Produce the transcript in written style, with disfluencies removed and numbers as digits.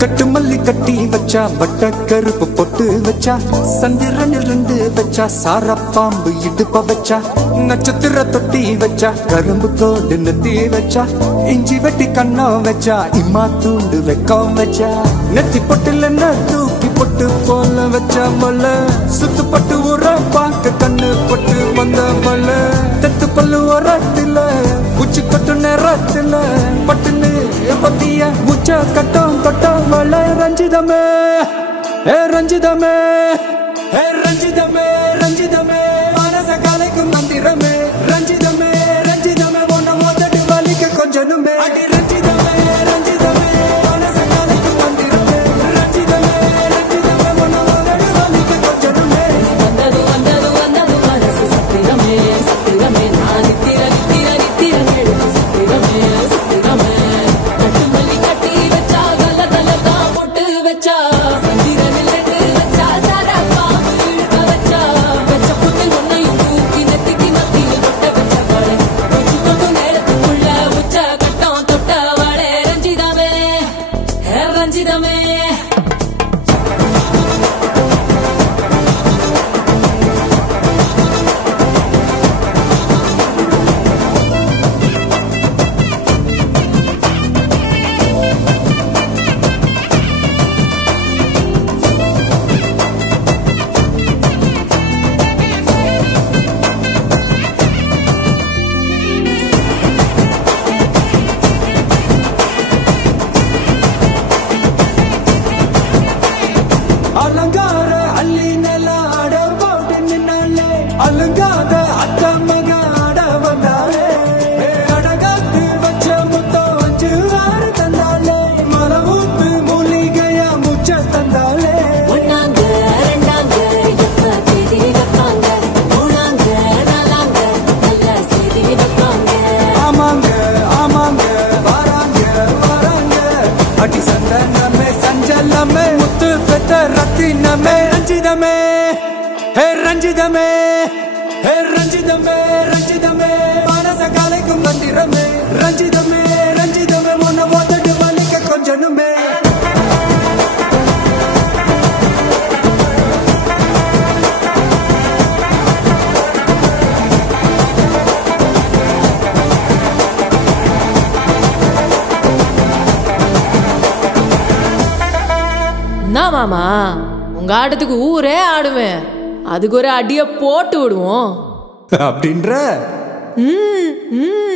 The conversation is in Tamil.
கட்டு மல்லி கட்டி வச்சா வட்ட கருப்பு பொட்டு வச்சா சந்திரனில் இருந்து வச்சா சார பாம்பு இடுப்ப வச்சா நட்சத்திர தொட்டி வச்சா கரும்பு கோடு நெத்தி வச்சா இஞ்சி வெட்டி கண்ணம் வச்சா இம்மா தூண்டு வெக்கம் வச்சா நெத்தி பொட்டுல தூக்கி பொட்டு போல வச்சா மல்ல சுத்து பட்டு உர பாக்க கண்ணு பொட்டு வந்த மல்ல தெத்து பல்லு ஒரத்துல உச்சி கொட்டு நேரத்துல பட்டுன்னு பத்திய உச்ச கட்டம் கட்டம் வள ரஞ்சிதமே ஏ ரஞ்சிதமே ஏ ரஞ்சிதமே ரஞ்சிதமே மனச கலைக்கும் மந்திரமே ரஞ்சிதமே ரஞ்சிதமே ஒன்ன மோதடி வலிக்க கொஞ்சனுமே அடி ரஞ்சிதமே ரஞ்சிதமே மனச கலைக்கும் மந்திரமே ரஞ்சிதமே ரஞ்சிதமே ஒன்ன மோதடி வலிக்க கொஞ்சனுமே வந்தது வந்தது வந்தது மனசு சத்திரமே சத்திரமே நான் நித்திர நித்திர நித்திர கேடு சத்திரமே சத்திரமே கட்டு மல்லி கட்டி வச்சா கல கல தான் பொட்டு வச்சா சந்திரனில் ரெண்டு வச்சா சாரா பாம்பு இழுக்க வச்சா வச்ச புட்டு ஒன்னையும் தூக்கி நெத்திக்கு மத்தியில் தொட்ட வச்ச வாழை உச்சி தொட்டு நேரத்துக்குள்ள உச்ச கட்டம் தொட்ட வாழை ரஞ்சிதமே ரஞ்சிதமே அலங்கார அள்ளி நில ஆட போட்டு நின்னாலே அலங்காத அத்த மக ஆட வந்தாலே அடகாத்து வச்ச முத்தம் வச்சு ஆறு தந்தாலே மரவூத்து மூலிகையா முச்ச தந்தாலே ஒன்னாங்க ரெண்டாங்க எப்ப தேதி வைப்பாங்க மூணாங்க நாலாங்க நல்ல செய்தி வைப்பாங்க ஆமாங்க ஆமாங்க வராங்க வராங்க அடி சந்தனமே சஞ்சலமே முத்து பெத்த ரத்தினமே ரஞ்சிதமே ஹே ரஞ்சிதமே ஹே ரஞ்சிதமே ரஞ்சிதமே மனச கலைக்கும் மந்திரமே ரஞ்சிதமே ரஞ்சிதமே உன்னை ஓதட்டு வலிக்க கொஞ்சனுமே என்ன மாமா உங்க ஆட்டத்துக்கு ஊரே ஆடுவேன் அதுக்கு ஒரு அடிய போட்டு விடுவோம் அப்படின்ற ம் ம்